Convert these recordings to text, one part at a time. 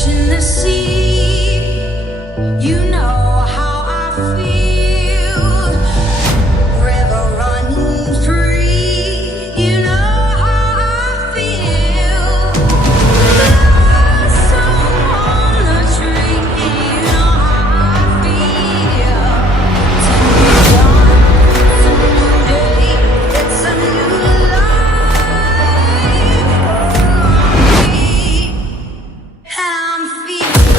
fish in the sea. You know how I feel. River running free. You know how I feel. Blossom on the tree. You know how I feel. It's a new day. It's a new life for me. I'm feeling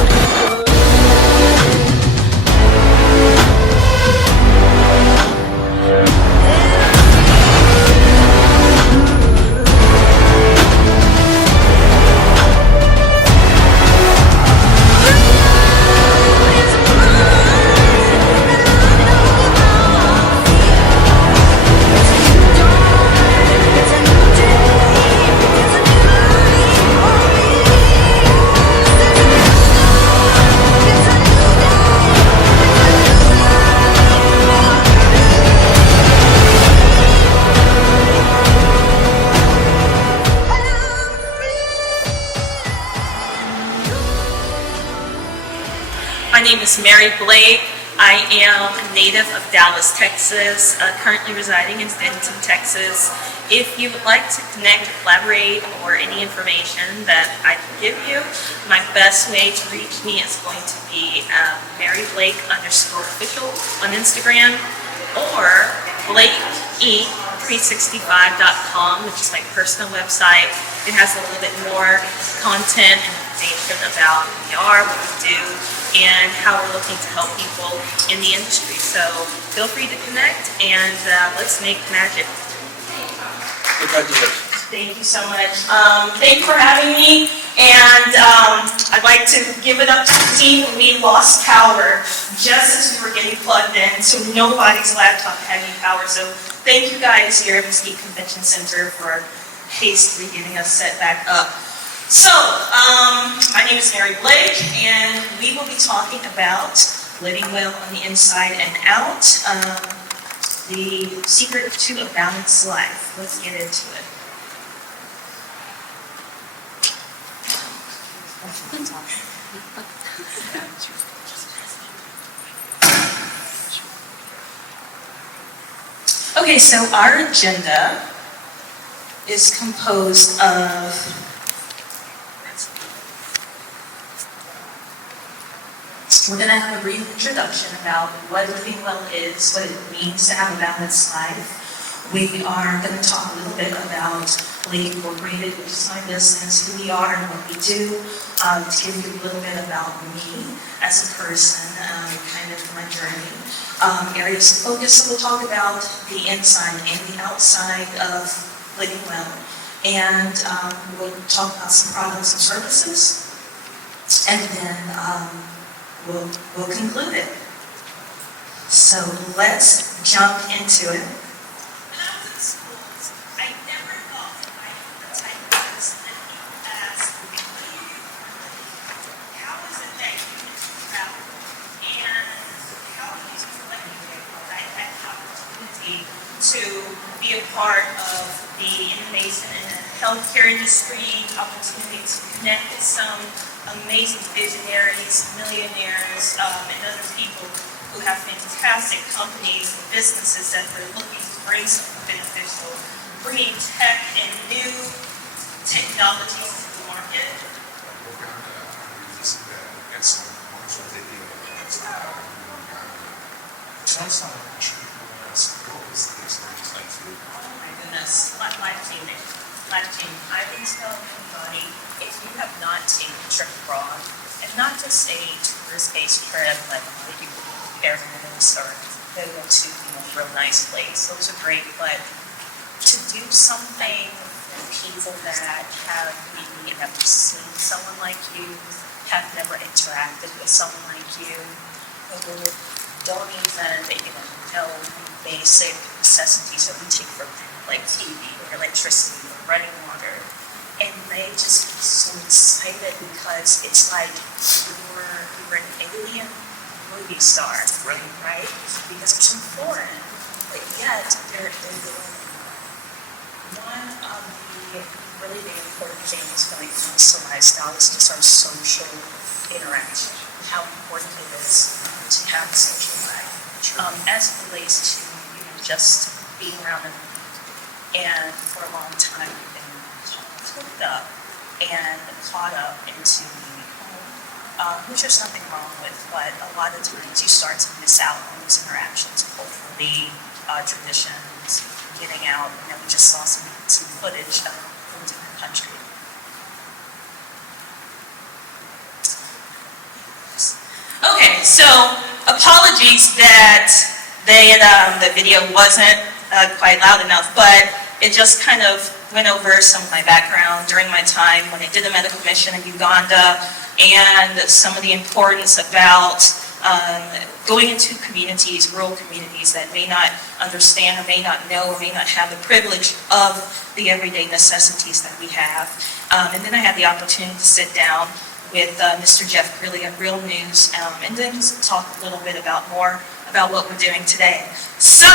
My name is Mary Blake. I am a native of Dallas, Texas, currently residing in Denton, Texas. If you would like to connect or collaborate or any information that I can give you, my best way to reach me is going to be MaryBlake_official on Instagram or BlakeE365.com, which is my personal website. It has a little bit more content and information about who we are, what we do, and how we're looking to help people in the industry. So feel free to connect and let's make magic. Congratulations. Thank you so much. Thank you for having me. And I'd like to give it up to the team. We lost power just as we were getting plugged in, so nobody's laptop had any power. So thank you guys here at the Mesquite Convention Center for hastily getting us set back up. So, my name is Mary Blake, and we will be talking about living well on the inside and out, the secret to a balanced life. Let's get into it. Okay, so our agenda is composed of we're going to have a brief introduction about what living well is, what it means to have a balanced life. We are going to talk a little bit about Blake Incorporated, which is my business, who we are and what we do, to give you a little bit about me as a person, kind of my journey. Areas of focus, so we'll talk about the inside and the outside of living well. And we'll talk about some products and services. And then we'll conclude it. So let's jump into it. When I was in school, I never thought that I was the type of person that people ask, what do you do for a living? How is it that you get to travel? And how do you select people? I had the opportunity to be a part of the innovation and healthcare industry, opportunity to connect with some amazing visionaries, millionaires, and other people who have fantastic companies and businesses that they're looking to bring something beneficial, bringing tech and new technologies to the market. Oh my goodness, life-changing. Life-changing. I would tell anybody, if you have not taken a trip abroad, and not just a tourist-based trip, like you compare to Venice or go to a real nice place, those are great, but to do something for people that have maybe never seen someone like you, have never interacted with someone like you, who don't even know basic necessities that we take for granted, like TV or electricity or running water. And they just get so excited because it's like you're an alien movie star, right? Because they're so foreign, but yet they're one of the really the important thing is when it comes to lifestyle is just our social interaction, how important it is to have a social life. As it relates to, just being around them and for a long time you've been hooked up and caught up into which there's nothing wrong with, but a lot of times you start to miss out on those interactions, hopefully traditions, getting out. We just saw some footage from a different country. Okay, so apologies that the video wasn't quite loud enough, but it just kind of went over some of my background during my time when I did a medical mission in Uganda, and some of the importance about going into communities, rural communities that may not understand or may not know or may not have the privilege of the everyday necessities that we have. And then I had the opportunity to sit down with Mr. Jeff Greeley of Real News, and then just talk a little bit more about what we're doing today. So,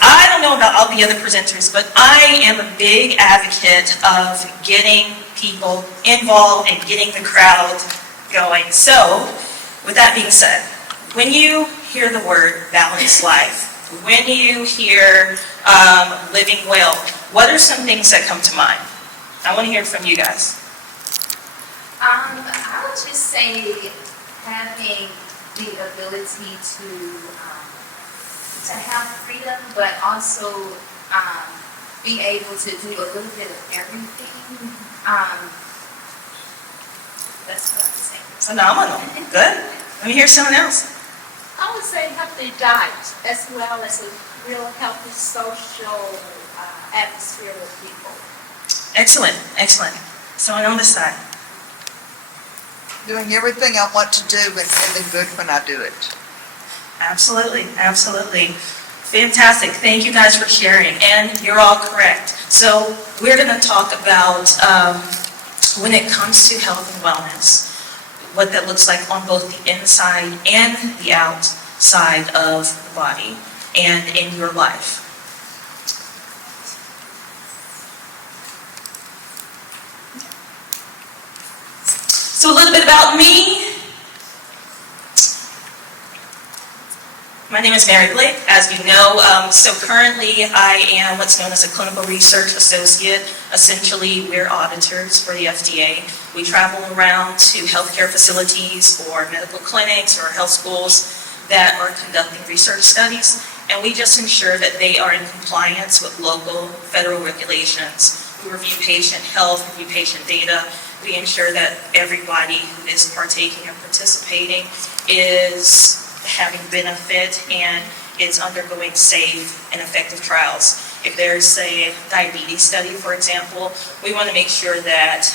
I don't know about all the other presenters, but I am a big advocate of getting people involved and getting the crowd going. So, with that being said, when you hear the word balanced life, when you hear living well, what are some things that come to mind? I want to hear from you guys. I would just say having the ability to have freedom, but also be able to do a little bit of everything. That's what I would say. Phenomenal. Good. Let me hear someone else. I would say healthy diet as well as a real healthy social atmosphere with people. Excellent, excellent. Someone on this side. Doing everything I want to do and feeling good when I do it. Absolutely, absolutely. Fantastic. Thank you guys for sharing. And you're all correct. So we're going to talk about when it comes to health and wellness, what that looks like on both the inside and the outside of the body and in your life. So a little bit about me. My name is Mary Blake, as you know. So currently I am what's known as a clinical research associate. Essentially, we're auditors for the FDA. We travel around to healthcare facilities or medical clinics or health schools that are conducting research studies, and we just ensure that they are in compliance with local federal regulations. We review patient health, review patient data. We ensure that everybody who is partaking or participating is having benefit and is undergoing safe and effective trials. If there's a diabetes study, for example, we want to make sure that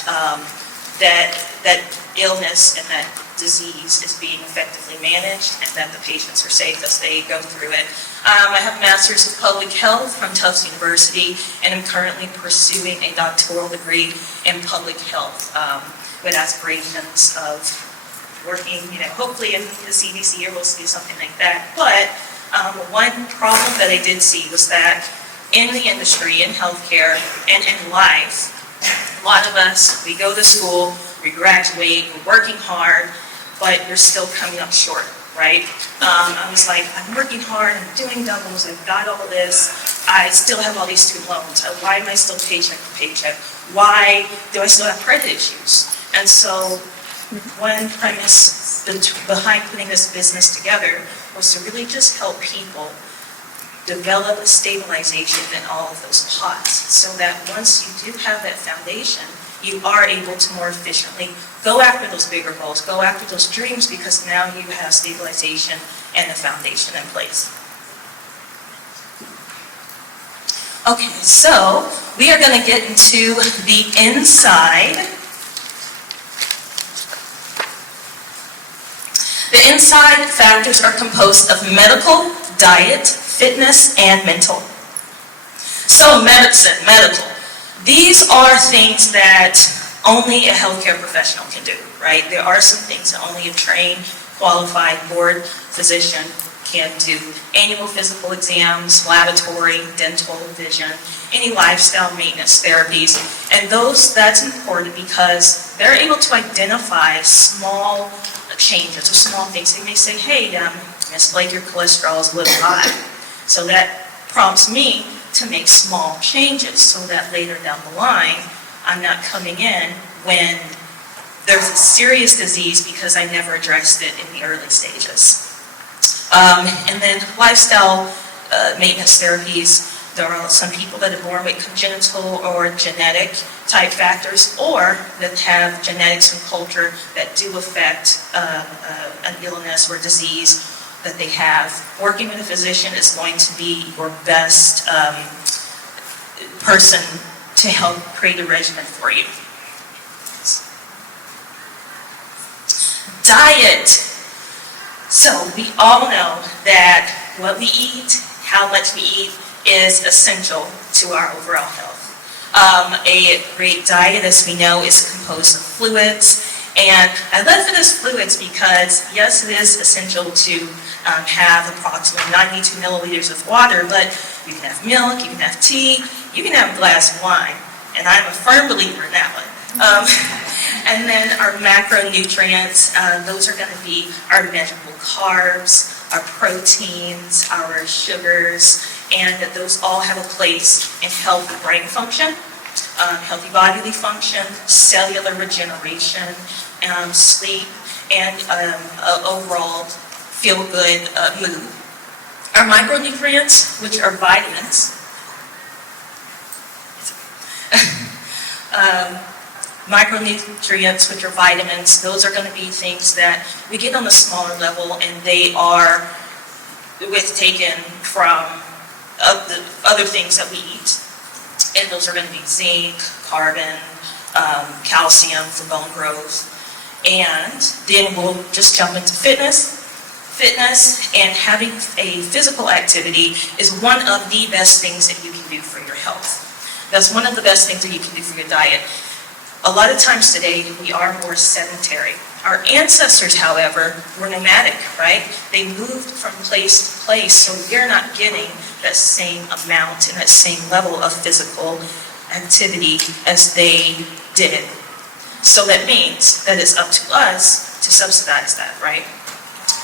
that illness and that disease is being effectively managed and that the patients are safe as they go through it. I have a master's of public health from Tufts University, and I'm currently pursuing a doctoral degree in public health with aspirations of working, hopefully in the CDC or we'll see something like that. But one problem that I did see was that in the industry, in healthcare, and in life, a lot of us, we go to school, we graduate, we're working hard, but you're still coming up short, right? I was like, I'm working hard, I'm doing doubles, I've got all this, I still have all these student loans. Why am I still paycheck to paycheck? Why do I still have credit issues? And so one premise behind putting this business together was to really just help people develop a stabilization in all of those pots so that once you do have that foundation, you are able to more efficiently go after those bigger goals, go after those dreams, because now you have stabilization and the foundation in place. Okay, so we are going to get into the inside. The inside factors are composed of medical, diet, fitness, and mental. So medicine, medical. These are things that only a healthcare professional can do, right? There are some things that only a trained, qualified board physician can do. Annual physical exams, laboratory, dental, vision. any lifestyle maintenance therapies. And that's important because they're able to identify small changes or small things. They may say, hey, Miss Blake, your cholesterol is a little high. So that prompts me to make small changes so that later down the line, I'm not coming in when there's a serious disease because I never addressed it in the early stages. And then lifestyle maintenance therapies, there are some people that are born with congenital or genetic type factors, or that have genetics and culture that do affect an illness or disease that they have. Working with a physician is going to be your best person to help create a regimen for you. Diet. So we all know that what we eat, how much we eat, is essential to our overall health. A great diet, as we know, is composed of fluids. And I love for those fluids because, yes, it is essential to have approximately 92 milliliters of water, but you can have milk, you can have tea, you can have a glass of wine. And I'm a firm believer in that one. And then our macronutrients, those are going to be our measurable carbs, our proteins, our sugars, and those all have a place in healthy brain function, healthy bodily function, cellular regeneration, sleep, and overall feel-good mood. Our micronutrients, which are vitamins, micronutrients, which are vitamins, those are going to be things that we get on a smaller level, and they are taken from the other things that we eat. And those are going to be zinc, carbon, calcium for bone growth. And then we'll just jump into fitness. Fitness and having a physical activity is one of the best things that you can do for your health. That's one of the best things that you can do for your diet. A lot of times today, we are more sedentary. Our ancestors, however, were nomadic, right? They moved from place to place, so we're not getting that same amount and that same level of physical activity as they did. So that means that it's up to us to subsidize that, right?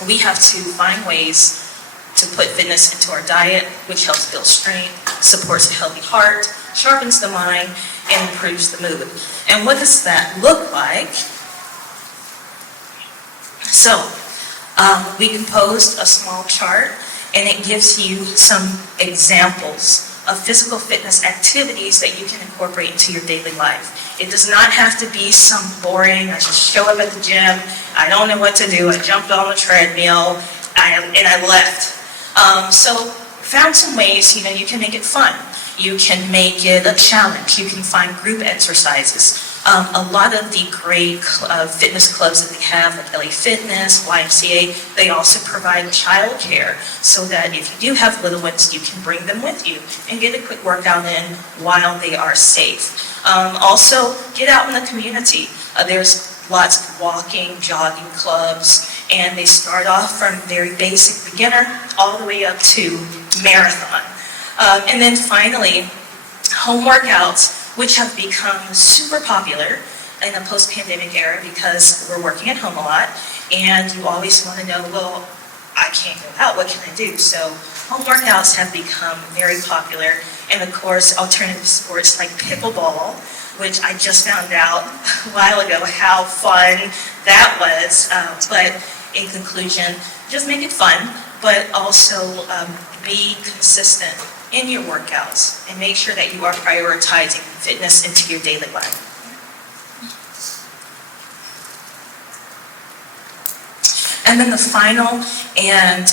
We have to find ways to put fitness into our diet, which helps build strength, supports a healthy heart, sharpens the mind, and improves the mood. And what does that look like? So, we composed a small chart, and it gives you some examples of physical fitness activities that you can incorporate into your daily life. It does not have to be some boring, I just show up at the gym, I don't know what to do, I jumped on the treadmill, and I left. So, found some ways, you can make it fun. You can make it a challenge. You can find group exercises. A lot of the great fitness clubs that they have, like LA Fitness, YMCA, they also provide childcare so that if you do have little ones, you can bring them with you and get a quick workout in while they are safe. Also, get out in the community. There's lots of walking, jogging clubs, and they start off from very basic beginner all the way up to marathon. And then finally, home workouts, which have become super popular in a post-pandemic era because we're working at home a lot, and you always want to know, well, I can't go out, what can I do? So home workouts have become very popular, and of course, alternative sports like pickleball, which I just found out a while ago how fun that was. But in conclusion, just make it fun, but also be consistent in your workouts and make sure that you are prioritizing fitness into your daily life. And then the final and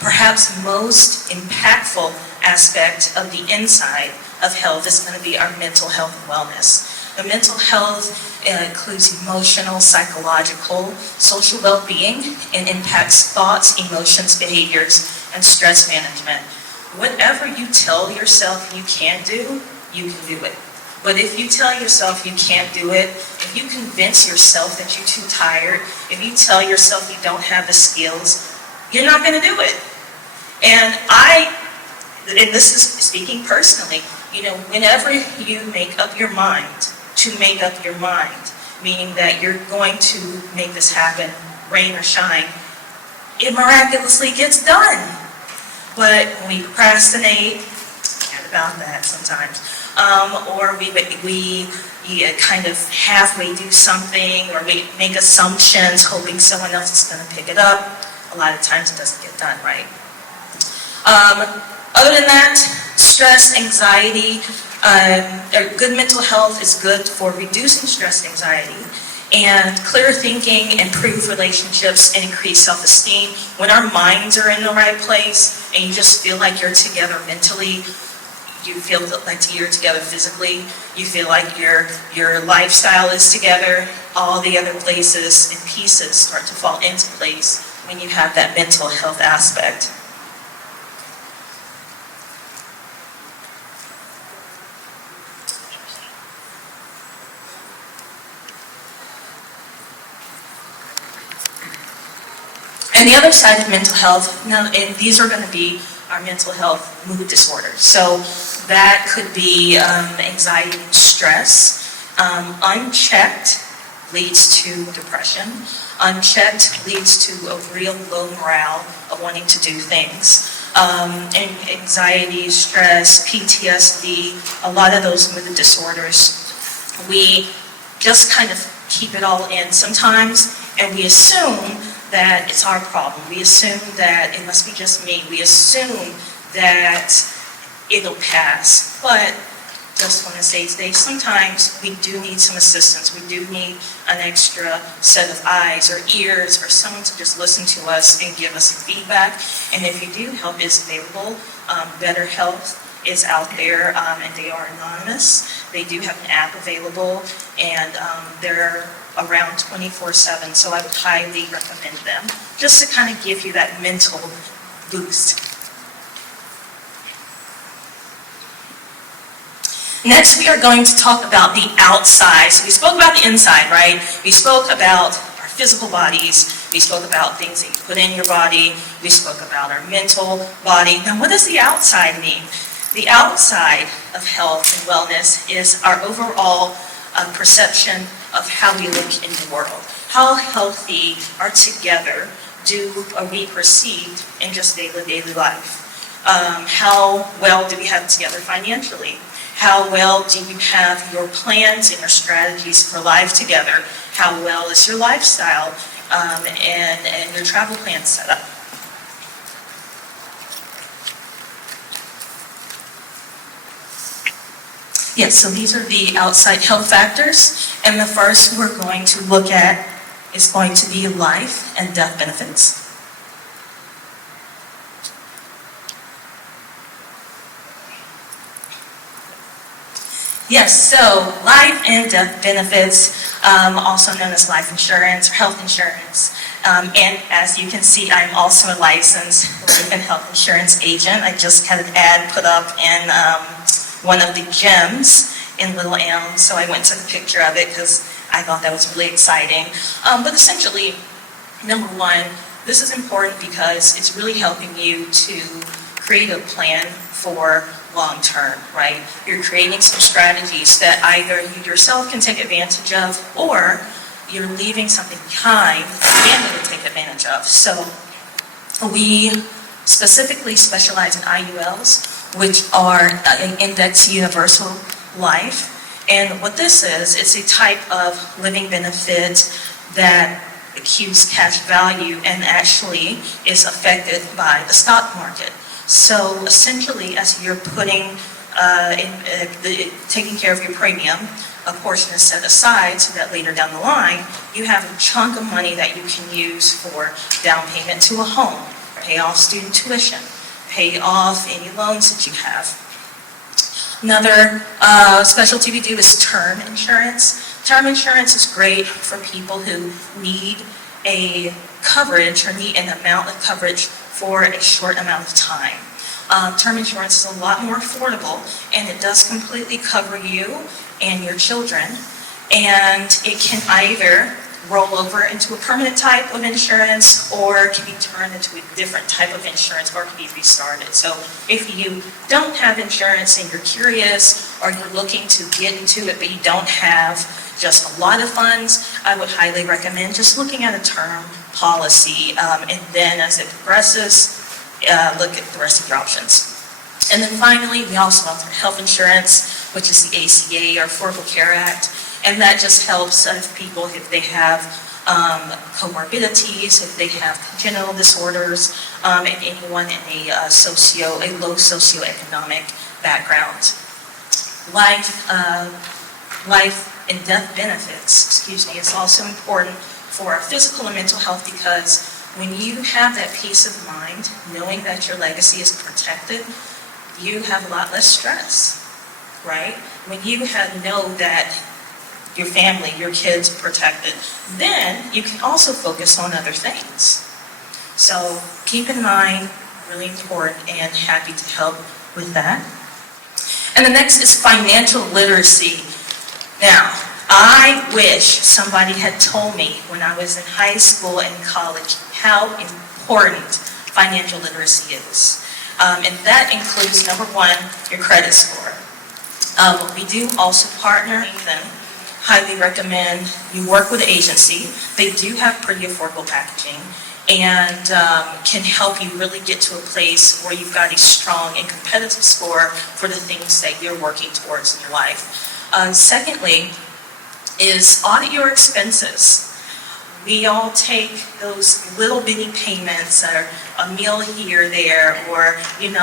perhaps most impactful aspect of the inside of health is going to be our mental health and wellness. The mental health includes emotional, psychological, social well-being, and impacts thoughts, emotions, behaviors, and stress management. Whatever you tell yourself you can't do, you can do it. But if you tell yourself you can't do it, if you convince yourself that you're too tired, if you tell yourself you don't have the skills, you're not going to do it. And this is speaking personally, whenever you make up your mind to make up your mind, meaning that you're going to make this happen, rain or shine, it miraculously gets done. But when we procrastinate, forget about that sometimes, or we kind of halfway do something, or we make assumptions hoping someone else is going to pick it up, a lot of times it doesn't get done right. Other than that, stress, anxiety, good mental health is good for reducing stress and anxiety, and clear thinking, improve relationships, and increase self-esteem. When our minds are in the right place and you just feel like you're together mentally, you feel like you're together physically, you feel like your lifestyle is together, all the other places and pieces start to fall into place when you have that mental health aspect. And the other side of mental health, and these are going to be our mental health mood disorders. So that could be anxiety and stress. Unchecked leads to depression. Unchecked leads to a real low morale of wanting to do things. And anxiety, stress, PTSD, a lot of those mood disorders, we just kind of keep it all in sometimes, and we assume that it's our problem. We assume that it must be just me. We assume that it'll pass. But just want to say today, sometimes we do need some assistance. We do need an extra set of eyes or ears or someone to just listen to us and give us some feedback. And if you do, help is available. Better Health is out there, and they are anonymous. They do have an app available, and they're around 24/7, so I would highly recommend them, just to kind of give you that mental boost. Next, we are going to talk about the outside. So we spoke about the inside, right? We spoke about our physical bodies. We spoke about things that you put in your body. We spoke about our mental body. Now, what does the outside mean? The outside of health and wellness is our overall perception of how we look in the world. How healthy are together are we perceived in just daily life? How well do we have together financially? How well do you have your plans and your strategies for life together? How well is your lifestyle and your travel plans set up? Yes, so these are the outside health factors, and the first we're going to look at is going to be life and death benefits. Yes, so life and death benefits, also known as life insurance or health insurance. And as you can see, I'm also a licensed life and health insurance agent. I just had an ad put up in one of the gyms in Little Elm, so I went to the picture of it because I thought that was really exciting. But essentially, number one, this is important because it's really helping you to create a plan for long term, right? You're creating some strategies that either you yourself can take advantage of, or you're leaving something behind and you can take advantage of. So we specifically specialize in IULs, which are an Index Universal Life. And what this is, it's a type of living benefit that accrues cash value and actually is affected by the stock market. So essentially, as you're taking care of your premium, a portion is set aside so that later down the line, you have a chunk of money that you can use for down payment to a home, pay off student tuition, pay off any loans that you have. Another specialty we do is term insurance. Term insurance is great for people who need a coverage or need an amount of coverage for a short amount of time. Term insurance is a lot more affordable, and it does completely cover you and your children, and it can either roll over into a permanent type of insurance, or can be turned into a different type of insurance, or can be restarted. So if you don't have insurance and you're curious, or you're looking to get into it but you don't have just a lot of funds, I would highly recommend just looking at a term policy, and then as it progresses, look at the rest of your options. And then finally, we also offer health insurance, which is the ACA, or Affordable Care Act, and that just helps people if they have comorbidities, if they have congenital disorders, and anyone in a low socioeconomic background. Life and death benefits, is also important for our physical and mental health, because when you have that peace of mind, knowing that your legacy is protected, you have a lot less stress, right? When you know that your family, your kids are protected, then you can also focus on other things. So keep in mind, really important, and happy to help with that. And the next is financial literacy. Now, I wish somebody had told me when I was in high school and college how important financial literacy is. And that includes, number one, your credit score. We do also partner with them. Highly recommend you work with an agency. They do have pretty affordable packaging and can help you really get to a place where you've got a strong and competitive score for the things that you're working towards in your life. Secondly, is audit your expenses. We all take those little bitty payments, or a meal here or there, or,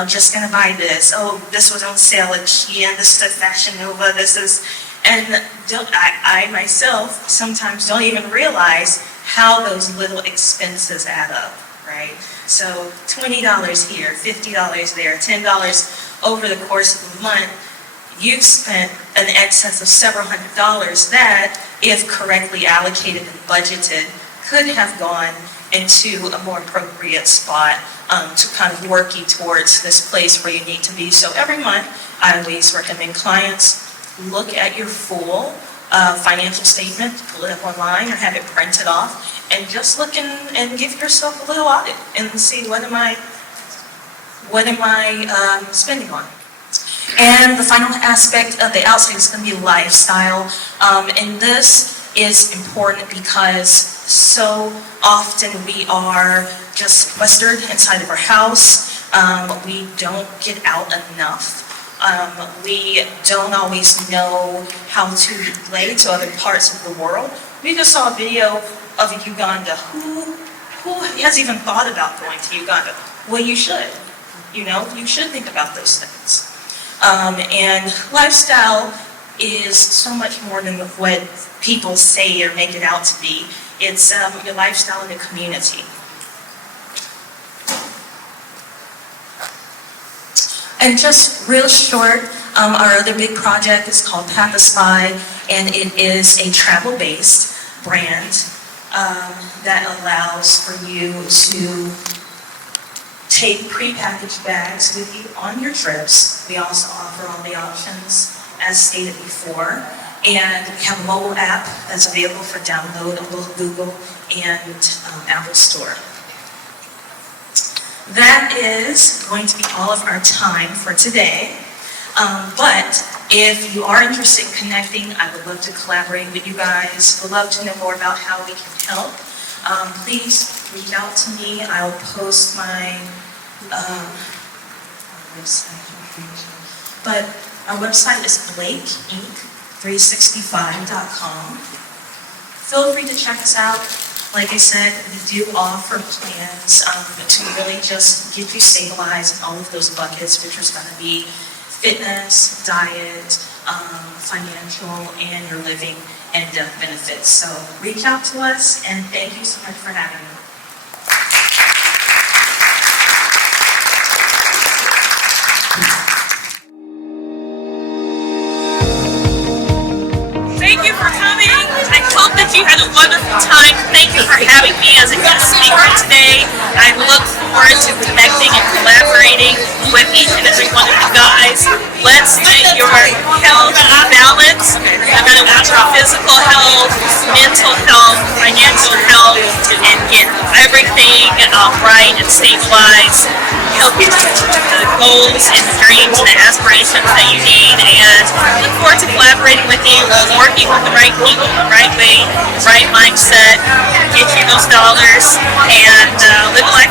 just gonna buy this. Oh, this was on sale at Shein, this is at Fashion Nova, this is, and I myself sometimes don't even realize how those little expenses add up, right? So $20 here, $50 there, $10 over the course of a month, you've spent an excess of several $100s that, if correctly allocated and budgeted, could have gone into a more appropriate spot to kind of work you towards this place where you need to be. So every month, I always recommend clients look at your full financial statement, pull it up online or have it printed off, and just look and give yourself a little audit and see what am I spending on. And the final aspect of the outside is going to be lifestyle. And this is important because so often we are just sequestered inside of our house. We don't get out enough. We don't always know how to relate to other parts of the world. We just saw a video of Uganda. Who has even thought about going to Uganda? Well, you should. You should think about those things. And lifestyle is so much more than what people say or make it out to be. It's your lifestyle in the community. And just real short, our other big project is called Pathify, and it is a travel-based brand that allows for you to take prepackaged bags with you on your trips. We also offer all the options as stated before, and we have a mobile app that's available for download on both Google and Apple Store. That is going to be all of our time for today. But if you are interested in connecting, I would love to collaborate with you guys. Would love to know more about how we can help. Please reach out to me. I'll post my website. But our website is blakeinc365.com. Feel free to check us out. Like I said, we do offer plans to really just get you stabilized in all of those buckets, which is going to be fitness, diet, financial, and your living and death benefits. So reach out to us, and thank you so much for having me. Thank you for coming. I hope that you had a wonderful time. Thank you for having me as a guest speaker today. I look forward to connecting and collaborating with each and every one of you guys. Let's get your health balance. I'm going to watch our physical health, mental health, financial and get everything right and stabilized, help you to the goals and dreams and the aspirations that you need, and look forward to collaborating with you, working with the right people, the right way, the right mindset, get you those dollars, and live a life